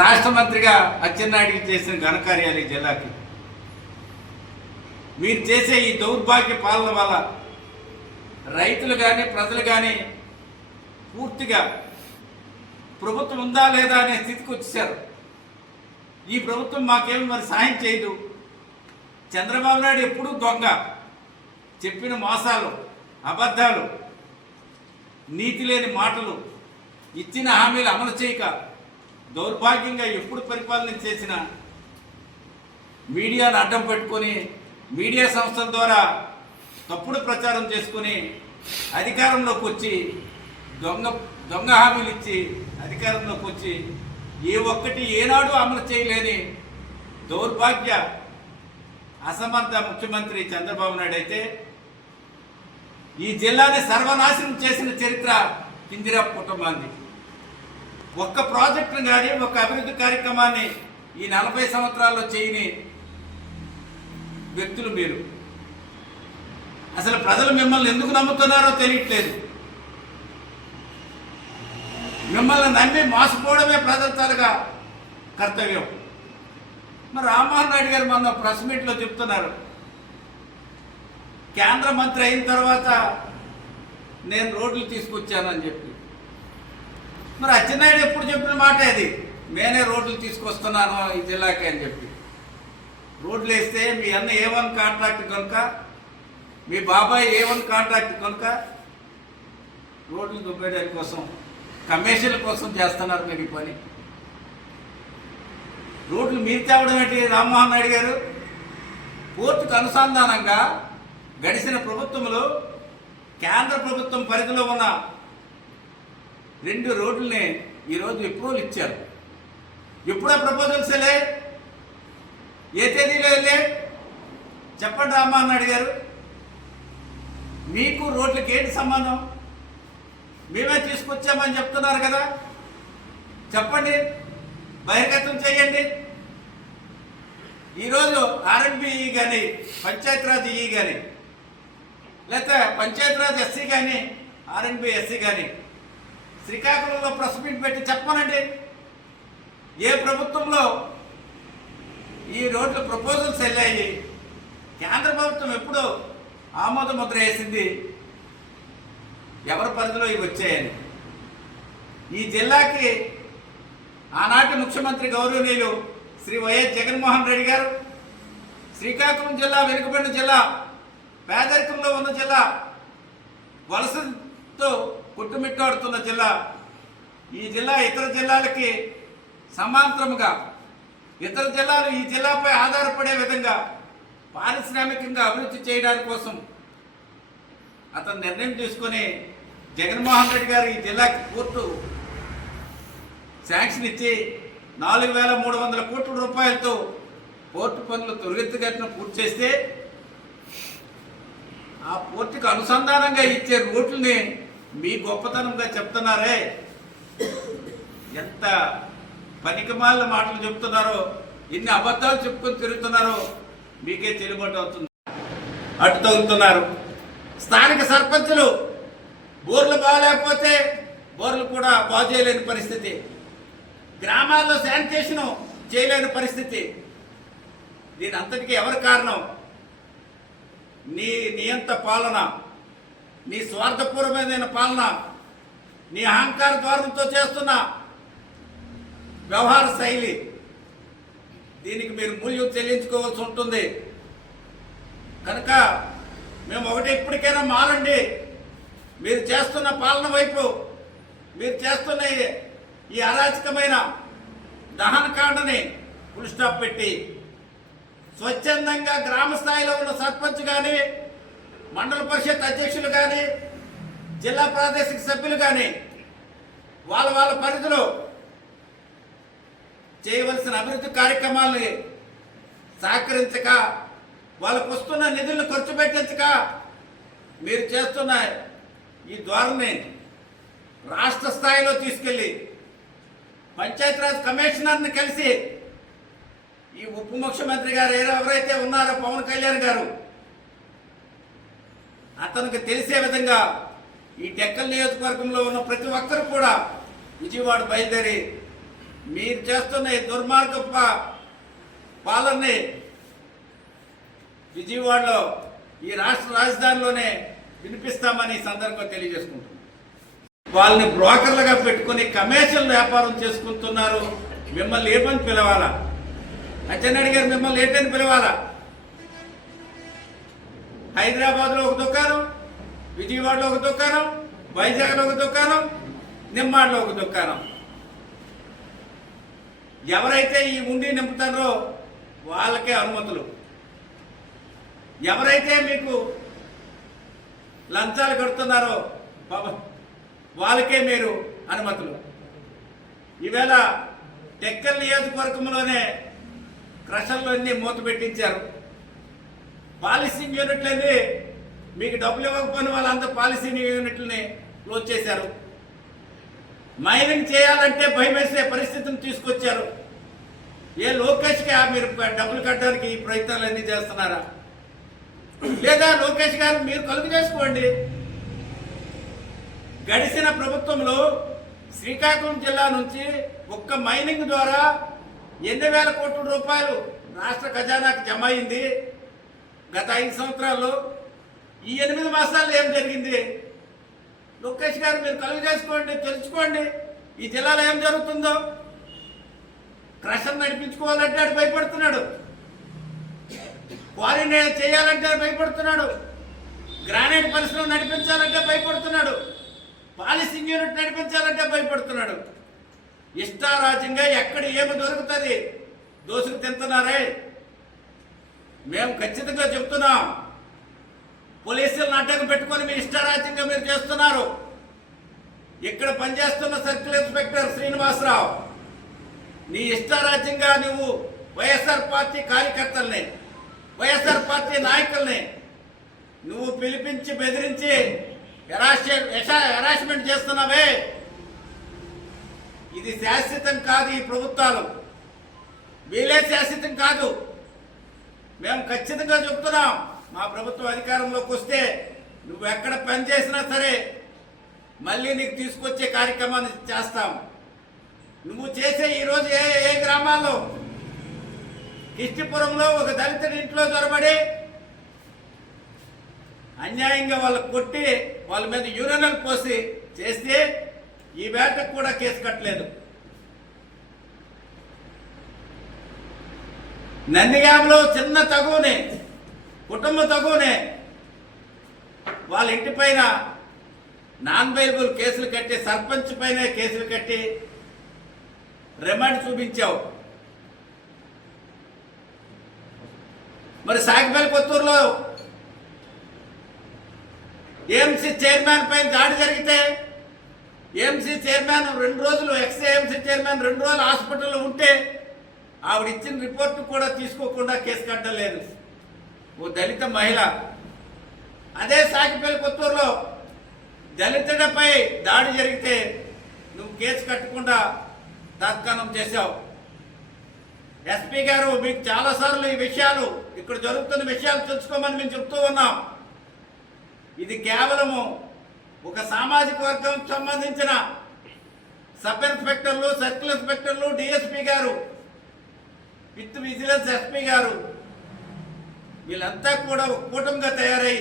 రాష్ట్ర మంత్రిగా అచ్చెన్నాయుడికి చేసిన ఘనకార్యాలు ఈ జిల్లాకి. మీరు చేసే ఈ దౌర్భాగ్య పాలన వల్ల రైతులు కానీ ప్రజలు కానీ పూర్తిగా ప్రభుత్వం ఉందా లేదా అనే స్థితికి వచ్చేసారు. ఈ ప్రభుత్వం మాకేమి మరి సాయం చేయదు. చంద్రబాబు నాయుడు ఎప్పుడూ దొంగ, చెప్పిన మోసాలు, అబద్ధాలు, నీతి లేని మాటలు, ఇచ్చిన హామీలు అమలు చేయక దౌర్భాగ్యంగా ఎప్పుడు పరిపాలన చేసిన మీడియాను అడ్డం పెట్టుకొని మీడియా సంస్థల ద్వారా తప్పుడు ప్రచారం చేసుకొని అధికారంలోకి వచ్చి దొంగ హామీలు ఇచ్చి అధికారంలోకి వచ్చి ఏ ఒక్కటి ఏనాడు అమలు చేయలేని దౌర్భాగ్య అసమర్థ ముఖ్యమంత్రి చంద్రబాబు నాయుడు అయితే ఈ జిల్లాని సర్వనాశనం చేసిన చరిత్ర కింజరాపు కుటుంబాన్ని. ఒక్క ప్రాజెక్టును కానీ ఒక అభివృద్ధి కార్యక్రమాన్ని ఈ 40 సంవత్సరాల్లో చేయని వ్యక్తులు మీరు. అసలు ప్రజలు మిమ్మల్ని ఎందుకు నమ్ముతున్నారో తెలియట్లేదు. మిమ్మల్ని నమ్మి మోసపోవడమే ప్రజల తాలూకా కర్తవ్యం. మరి రామ్మోహన్ రెడ్డి గారు మొన్న ప్రెస్ మీట్లో చెప్తున్నారు, కేంద్ర మంత్రి అయిన తర్వాత నేను రోడ్లు తీసుకొచ్చానని చెప్పి. మరి అచ్చెన్నాయుడు ఎప్పుడు చెప్పిన మాట అది, నేనే రోడ్లు తీసుకొస్తున్నాను ఈ జిల్లాకి అని చెప్పి. రోడ్లు వేస్తే మీ అన్న A1 కాంట్రాక్ట్ కనుక, మీ బాబాయ్ A1 కాంట్రాక్ట్ కనుక రోడ్లు దుబ్బేయడానికి కోసం, కమిషన్ల కోసం చేస్తున్నారు మీరు ఈ పని. రోడ్లు మీరు తేవడం ఏంటి రామ్మోహన్ రెడ్డి గారు? పోర్టుకు అనుసంధానంగా గడిచిన ప్రభుత్వంలో కేంద్ర ప్రభుత్వం పరిధిలో ఉన్న 2 రోడ్లని ఈరోజు అప్రూవల్ ఇచ్చారు. ఎప్పుడా ప్రపోజల్స్ వెళ్ళే, ఏ తేదీలో వెళ్ళే చెప్పండి రామ్మోహన్ రెడ్డి గారు. మీకు రోడ్లకి ఏంటి సంబంధం? మేమే తీసుకొచ్చామని చెప్తున్నారు కదా, చెప్పండి, బహిర్గతం చేయండి. ఈరోజు R&B కానీ పంచాయతీరాజ్ ఈ కానీ లేకపోతే పంచాయతీరాజ్ ఎస్సీ కానీ R&B ఎస్సీ కానీ శ్రీకాకుళంలో ప్రెస్ మీట్ పెట్టి చెప్పనండి, ఏ ప్రభుత్వంలో ఈ రోడ్లు ప్రపోజల్స్ వెళ్ళాయి, కేంద్ర ప్రభుత్వం ఎప్పుడు ఆమోద ముద్ర వేసింది, ఎవరి పరిధిలో ఇవి వచ్చాయని. ఈ జిల్లాకి ఆనాటి ముఖ్యమంత్రి గౌరవనీయులు శ్రీ వైఎస్ జగన్మోహన్ రెడ్డి గారు శ్రీకాకుళం జిల్లా వెనుకబడిన జిల్లా, పేదరికంలో ఉన్న జిల్లా, వలసతో కొట్టుమిట్టాడుతున్న జిల్లా. ఈ జిల్లా ఇతర జిల్లాలకి సమాంతరముగా ఇతర జిల్లాలు ఈ జిల్లాపై ఆధారపడే విధంగా పారిశ్రామికంగా అభివృద్ధి చేయడానికి కోసం అతను నిర్ణయం తీసుకొని జగన్మోహన్ రెడ్డి గారు ఈ జిల్లాకి పోర్టు శాంక్షన్ ఇచ్చి 4,300 కోట్ల రూపాయలతో పోర్టు పనులు త్వరితగతిన పూర్తి చేస్తే ఆ పోర్టుకు అనుసంధానంగా ఇచ్చే రోడ్లని మీ గొప్పతనంగా చెప్తున్నారే. ఎంత పనికిమాలిన మాటలు చెప్తున్నారో, ఎన్ని అబద్ధాలు చెప్పుకొని తిరుగుతున్నారో మీకే చెల్లుబాటు అవుతుంది. అటు తగ్గుతున్నారు. స్థానిక సర్పంచులు బోర్లు బాగాలేకపోతే బోర్లు కూడా బాగు చేయలేని పరిస్థితి, గ్రామాల్లో శానిటేషను చేయలేని పరిస్థితి. దీని అంతటికీ ఎవరి కారణం? నీ నియంత పాలన, నీ స్వార్థపూర్వమైన పాలన, నీ అహంకార ద్వారంతో చేస్తున్న వ్యవహార శైలి. దీనికి మీరు మూల్యం చెల్లించుకోవాల్సి ఉంటుంది. కనుక మేము ఒకటి, ఇప్పటికైనా మారండి. మీరు చేస్తున్న పాలన వైపు, మీరు చేస్తున్న ఈ అరాచకమైన దహనకాండని ఫుల్ స్టాప్ పెట్టి స్వచ్ఛందంగా గ్రామ స్థాయిలో ఉన్న సర్పంచ్ కానీ, మండల పరిషత్ అధ్యక్షులు కానీ, జిల్లా ప్రాదేశిక సభ్యులు కానీ వాళ్ళ పరిధిలో చేయవలసిన అభివృద్ధి కార్యక్రమాలని సహకరించక, వాళ్ళకు వస్తున్న నిధులను ఖర్చు పెట్టించక మీరు చేస్తున్న ఈ ధోరణి రాష్ట్ర స్థాయిలో తీసుకెళ్ళి పంచాయతీరాజ్ కమిషనర్ని కలిసి ఈ ఉప ముఖ్యమంత్రి గారు ఎవరైతే ఉన్నారో పవన్ కళ్యాణ్ గారు, అతనికి తెలిసే విధంగా ఈ టెక్కల్ నియోజకవర్గంలో ఉన్న ప్రతి ఒక్కరు కూడా విజయవాడ బయలుదేరి మీరు చేస్తున్న ఈ దుర్మార్గ పాలనని విజయవాడలో ఈ రాష్ట్ర రాజధానిలోనే వినిపిస్తామని ఈ సందర్భంగా తెలియజేసుకుంటున్నాం. వాళ్ళని బ్రోకర్లుగా పెట్టుకుని కమర్షియల్ వ్యాపారం చేసుకుంటున్నారు. మిమ్మల్ని ఏమని పిలవాలా? అచ్చెన్నాయుడు గారు మిమ్మల్ని ఏంటని పిలవాలా? హైదరాబాద్లో ఒక దుకాణం, విజయవాడలో ఒక దుకాణం, వైజాగ్లో ఒక దుకాణం, నిమ్మాడలో ఒక దుకాణం. ఎవరైతే ఈ ఉండి నింపుతారో వాళ్ళకే అనుమతులు, ఎవరైతే మీకు లంచాలు కడుతున్నారో వాళ్ళకే మీరు అనుమతులు. ఈవేళ టెక్కల్ నియోజకవర్గంలోనే క్రషర్లు అన్నీ మూత పెట్టించారు. పాలిసింగ్ యూనిట్లని మీకు డబ్బులు ఇవ్వకపోయిన వాళ్ళంతా పాలిసింగ్ యూనిట్లని క్లోజ్ చేశారు. మైనింగ్ చేయాలంటే భయం వేసే పరిస్థితిని తీసుకొచ్చారు. ఏ లోకేష్కి మీరు డబ్బులు కట్టడానికి ఈ ప్రయత్నాలు అన్నీ చేస్తున్నారా? లేదా లోకేష్ గారు మీరు కలుగు చేసుకోండి. గడిచిన ప్రభుత్వంలో శ్రీకాకుళం జిల్లా నుంచి ఒక్క మైనింగ్ ద్వారా 8,000 కోట్ల రూపాయలు రాష్ట్ర ఖజానాకు జమ అయింది గత 5 సంవత్సరాల్లో. ఈ 8 మాసాల్లో ఏం జరిగింది? లోకేష్ గారు మీరు కలుగు చేసుకోండి, తెలుసుకోండి ఈ జిల్లాలో ఏం జరుగుతుందో. క్రషర్ నడిపించుకోవాలంటే అటు భయపడుతున్నాడు, క్వారీని చేయాలంటే భయపడుతున్నాడు, గ్రానైట్ పరిశ్రమ నడిపించాలంటే భయపడుతున్నాడు, పాలిసింగ్ యూనిట్ నడిపించాలంటే భయపడుతున్నాడు. ఇష్టారాజ్యంగా ఎక్కడ ఏమి దొరుకుతుంది దోసుకు తింటున్నారే. మేము ఖచ్చితంగా చెప్తున్నాం, పోలీసులను అడ్డం పెట్టుకొని మీ ఇష్టారాజ్యంగా మీరు చేస్తున్నారు. ఇక్కడ పనిచేస్తున్న సర్కిల్ ఇన్స్పెక్టర్ శ్రీనివాసరావు, నీ ఇష్టారాజ్యంగా నువ్వు వైఎస్ఆర్ పార్టీ కార్యకర్తల్ని, వైఎస్ఆర్ పార్టీ నాయకుల్ని నువ్వు పిలిపించి బెదిరించి హెరాస్మెంట్ చేస్తున్నావే. ఇది శాశ్వతం కాదు. ఈ ప్రభుత్వాలు వీలే శాశ్వతం కాదు. మేము ఖచ్చితంగా చెప్తున్నాం, మా ప్రభుత్వం అధికారంలోకి వస్తే నువ్వు ఎక్కడ పని చేసినా సరే మళ్ళీ నీకు తీసుకొచ్చే కార్యక్రమాన్ని చేస్తాం. నువ్వు చేసే ఈరోజు ఏ గ్రామాల్లో కిష్టిపురంలో ఒక దళితుడి ఇంట్లో జొరబడి అన్యాయంగా వాళ్ళు కొట్టి వాళ్ళ మీద యూరినల్ పోసి చేస్తే ఈ వేటకు కూడా కేసు కట్టలేదు. నందిగామలో చిన్న తగునే కుటుంబ తగునే వాళ్ళ ఇంటి పైన నాన్ బెయిలబుల్ కేసులు కట్టి, సర్పంచ్ పైన కేసులు కట్టి రిమాండ్ చూపించావు. మరి సాగిపల్లి కొత్తూరులో ఏఎంసీ చైర్మన్ పైన దాడి జరిగితే ఏఎంసీ చైర్మన్ 2 రోజులు, ఎక్స్ ఏఎంసీ చైర్మన్ 2 రోజులు హాస్పిటల్లో ఉంటే ఆవిడ ఇచ్చిన రిపోర్టు కూడా తీసుకోకుండా కేసు కట్టలేదు. ఓ దళిత మహిళ. అదే సాగిపల్లి కొత్తూరులో దళితుడిపై దాడి జరిగితే నువ్వు కేసు కట్టకుండా తాత్కాలం చేశావు. ఎస్పీ గారు మీకు చాలాసార్లు ఈ విషయాలు, ఇక్కడ జరుగుతున్న విషయాలు తెలుసుకోమని మేము చెప్తూ ఉన్నాం. ఇది కేవలము ఒక సామాజిక వర్గం సంబంధించిన సబ్ ఇన్స్పెక్టర్లు, సర్కిల్ ఇన్స్పెక్టర్లు, డిఎస్పీ గారు, విత్ విజిలెన్స్ ఎస్పీ గారు వీళ్ళంతా కూడా ఒక కూటమిగా తయారై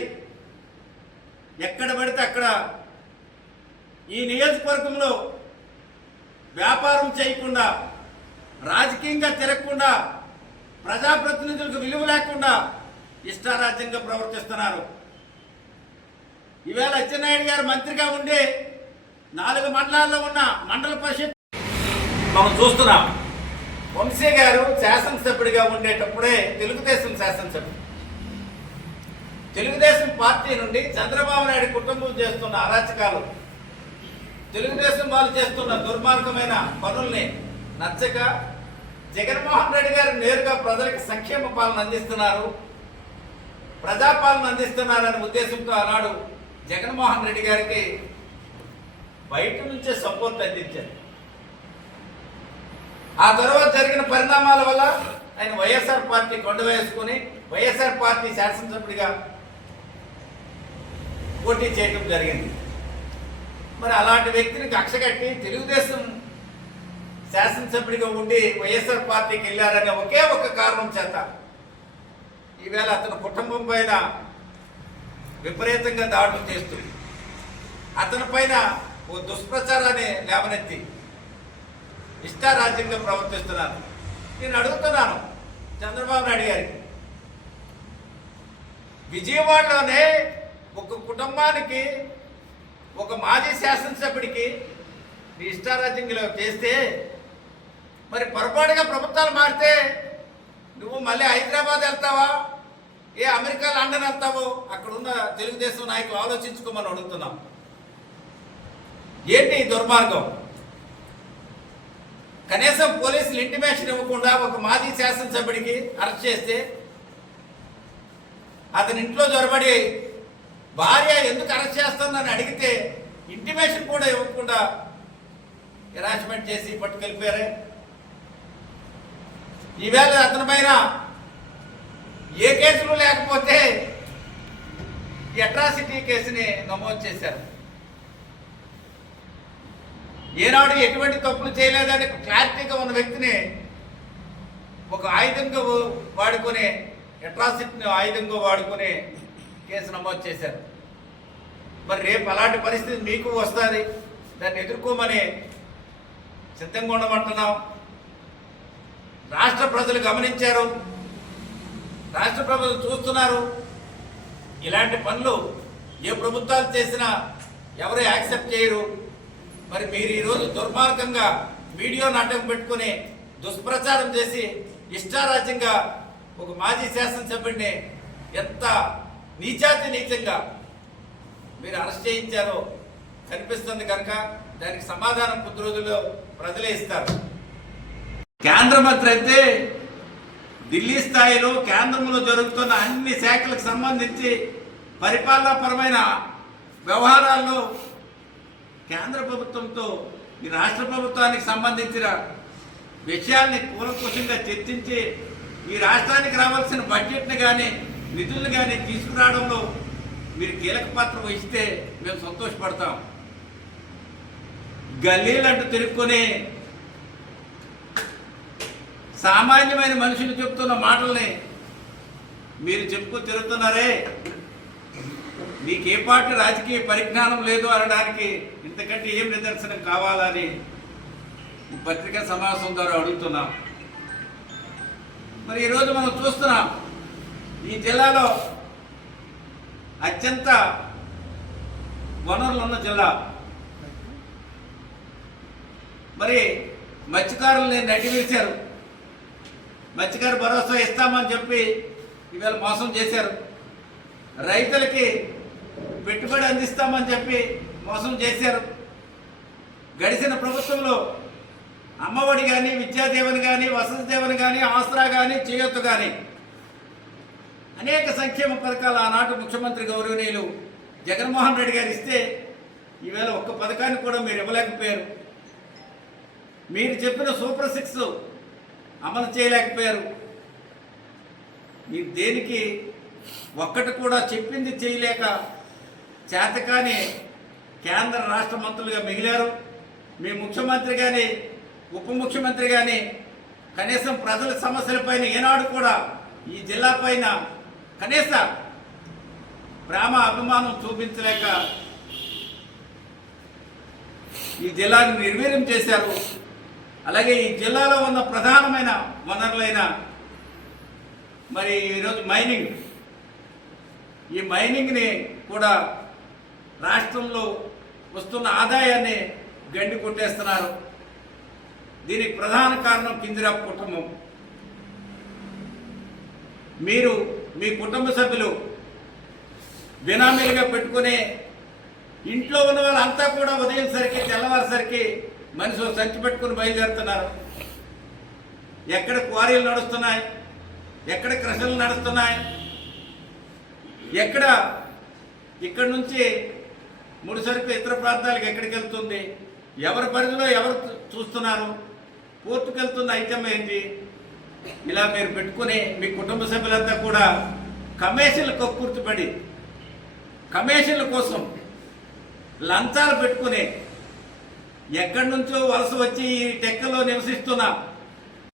ఎక్కడ పడితే అక్కడ ఈ నియోజకవర్గంలో వ్యాపారం చేయకుండా, రాజకీయంగా తిరగకుండా, ప్రజాప్రతినిధులకు విలువ లేకుండా ఇష్టారాజ్యంగా ప్రవర్తిస్తున్నారు. ఈవేళ అచ్చెన్నాయుడు గారు మంత్రిగా ఉండి 4 మండలాల్లో ఉన్న మండల పరిషత్ మనం చూస్తున్నాం. వంశీ గారు శాసనసభ్యుడిగా ఉండేటప్పుడే తెలుగుదేశం శాసనసభ్యుడు, తెలుగుదేశం పార్టీ నుండి చంద్రబాబు నాయుడు కుటుంబం చేస్తున్న అరాచకాలు, తెలుగుదేశం వాళ్ళు చేస్తున్న దుర్మార్గమైన పనుల్ని నచ్చక జగన్మోహన్ రెడ్డి గారు నేరుగా ప్రజలకు సంక్షేమ పాలన అందిస్తున్నారు, ప్రజాపాలన అందిస్తున్నారనే ఉద్దేశంతో ఆనాడు జగన్మోహన్ రెడ్డి గారికి బయట నుంచే సపోర్ట్ అందించారు. ఆ తర్వాత జరిగిన పరిణామాల వల్ల ఆయన వైఎస్ఆర్ పార్టీ కొండ వేసుకుని వైఎస్ఆర్ పార్టీ శాసనసభ్యుడిగా పోటీ చేయడం జరిగింది. మరి అలాంటి వ్యక్తిని కక్ష కట్టి తెలుగుదేశం శాసనసభ్యుడిగా ఉండి వైఎస్ఆర్ పార్టీకి వెళ్ళారనే ఒకే ఒక కారణం చేత ఈవేళ అతని కుటుంబం పైన విపరీతంగా దాడులు చేస్తూ అతని పైన ఓ దుష్ప్రచారాన్ని లేవనెత్తి ఇష్టారాజ్యంగా ప్రవర్తిస్తున్నారు. నేను అడుగుతున్నాను చంద్రబాబు నాయుడు గారికి, విజయవాడలోనే ఒక కుటుంబానికి ఒక మాజీ శాసనసభ్యుడికి నీ ఇష్టారాజ్యంలో చేస్తే మరి పొరపాటుగా ప్రభుత్వాలు మారితే నువ్వు మళ్ళీ హైదరాబాద్ వెళ్తావా, ఏ అమెరికా లండన్ వెళ్తావో అక్కడున్న తెలుగుదేశం నాయకులు ఆలోచించుకోమని అడుగుతున్నాం. ఏంటి ఈ దుర్మార్గం? కనీసం పోలీసులు ఇంటిమేషన్ ఇవ్వకుండా ఒక మాజీ శాసనసభ్యుడికి అరెస్ట్ చేస్తే అతని ఇంట్లో జొరబడి భార్య ఎందుకు అరెస్ట్ చేస్తుందని అడిగితే ఇంటిమేషన్ కూడా ఇవ్వకుండా హెరాస్మెంట్ చేసి పట్టుకెళ్ళిపోయారే. ఈవేళ అతని పైన ఏ కేసులు లేకపోతే అట్రాసిటీ కేసుని నమోదు చేశారు. ఏనాడు ఎటువంటి తప్పులు చేయలేదని క్లారిటీగా ఉన్న వ్యక్తిని ఒక ఆయుధంగా వాడుకొని అట్రాసిటీని ఆయుధంగా వాడుకొని కేసు నమోదు చేశారు. మరి రేపు అలాంటి పరిస్థితి మీకు వస్తుంది, దాన్ని ఎదుర్కోమని సిద్ధంగా ఉండమంటున్నాం. రాష్ట్ర ప్రజలు గమనించారు, రాష్ట్ర ప్రజలు చూస్తున్నారు. ఇలాంటి పనులు ఏ ప్రభుత్వాలు చేసినా ఎవరు యాక్సెప్ట్ చేయరు. మరి మీరు ఈరోజు దుర్మార్గంగా వీడియో నాటకం పెట్టుకుని దుష్ప్రచారం చేసి ఇష్టారాజ్యంగా ఒక మాజీ శాసనసభ్యుడిని ఎంత నీచాతి నీచంగా మీరు అరెస్ట్ చేయించారో కనిపిస్తుంది. కనుక దానికి సమాధానం కొద్ది రోజుల్లో ప్రజలే ఇస్తారు. కేంద్ర మంత్రి అయితే ఢిల్లీ స్థాయిలో కేంద్రంలో జరుగుతున్న అన్ని శాఖలకు సంబంధించి పరిపాలనాపరమైన వ్యవహారాల్లో కేంద్ర ప్రభుత్వంతో ఈ రాష్ట్ర ప్రభుత్వానికి సంబంధించిన విషయాల్ని కూలంకషంగా చర్చించి ఈ రాష్ట్రానికి రావాల్సిన బడ్జెట్ని కానీ నిధులను కానీ తీసుకురావడంలో మీరు కీలక పాత్ర వహిస్తే మేము సంతోషపడతాం. గల్లీలంటూ తిరుక్కొని సామాన్యమైన మనుషులు చెప్తున్న మాటల్ని మీరు చెప్పుకు తిరుగుతున్నారే, నీకే పార్టీ రాజకీయ పరిజ్ఞానం లేదు అనడానికి ఇంతకంటే ఏం నిదర్శనం కావాలని పత్రికా సమావేశం ద్వారా అడుగుతున్నాం. మరి ఈరోజు మనం చూస్తున్నాం, ఈ జిల్లాలో అత్యంత వనరులు ఉన్న జిల్లా. మరి మత్స్యకారుల్ని నడివేశారు, మత్స్యకార భరోసా ఇస్తామని చెప్పి ఇవాళ మోసం చేశారు. రైతులకి పెట్టుబడి అందిస్తామని చెప్పి మోసం చేశారు. గడిచిన ప్రభుత్వంలో అమ్మఒడి కానీ, విద్యాదీవెన కానీ, వసతి దీవెన కానీ, ఆసరా కానీ, చేయొత్తు కానీ అనేక సంక్షేమ పథకాలు ఆనాటి ముఖ్యమంత్రి గౌరవనీయులు జగన్మోహన్ రెడ్డి గారు ఇస్తే ఈవేళ ఒక్క పథకాన్ని కూడా మీరు ఇవ్వలేకపోయారు. మీరు చెప్పిన సూపర్ 6 అమలు చేయలేకపోయారు. మీరు దేనికి ఒక్కటి కూడా చెప్పింది చేయలేక చేతకాని కేంద్ర రాష్ట్ర మంత్రులుగా మిగిలారు. మీ ముఖ్యమంత్రి కానీ ఉప ముఖ్యమంత్రి కానీ కనీసం ప్రజల సమస్యలపైన ఏనాడు కూడా ఈ జిల్లా పైన కనీస ప్రేమ అభిమానం చూపించలేక ఈ జిల్లాను నిర్వీర్యం చేశారు. అలాగే ఈ జిల్లాలో ఉన్న ప్రధానమైన వనరులైన మరి ఈరోజు మైనింగ్, ఈ మైనింగ్ని కూడా రాష్ట్రంలో వస్తున్న ఆదాయాన్ని గండి కొట్టేస్తున్నారు. దీనికి ప్రధాన కారణం కింజరాపు కుటుంబం. మీరు మీ కుటుంబ సభ్యులు బినామీలుగా పెట్టుకునే ఇంట్లో ఉన్న వాళ్ళంతా కూడా ఉదయం సరికి తెల్లవారుసరికి మనిషి సంచి పెట్టుకుని బయలుదేరుతున్నారు. ఎక్కడ క్వారీలు నడుస్తున్నాయి, ఎక్కడ క్రషర్లు నడుస్తున్నాయి, ఇక్కడ నుంచి ముడి సరుకు ఇతర ప్రాంతాలకు ఎక్కడికి వెళ్తుంది, ఎవరి పరిధిలో ఎవరు చూస్తున్నారు, కోర్టుకు వెళ్తున్న ఐటమ్ ఏంటి, ఇలా మీరు పెట్టుకుని మీ కుటుంబ సభ్యులంతా కూడా కమిషన్లు కక్కుర్తిపడి కమిషన్ల కోసం లంచాలు పెట్టుకుని ఎక్కడి నుంచో వలస వచ్చి ఈ టెక్కలో నివసిస్తున్న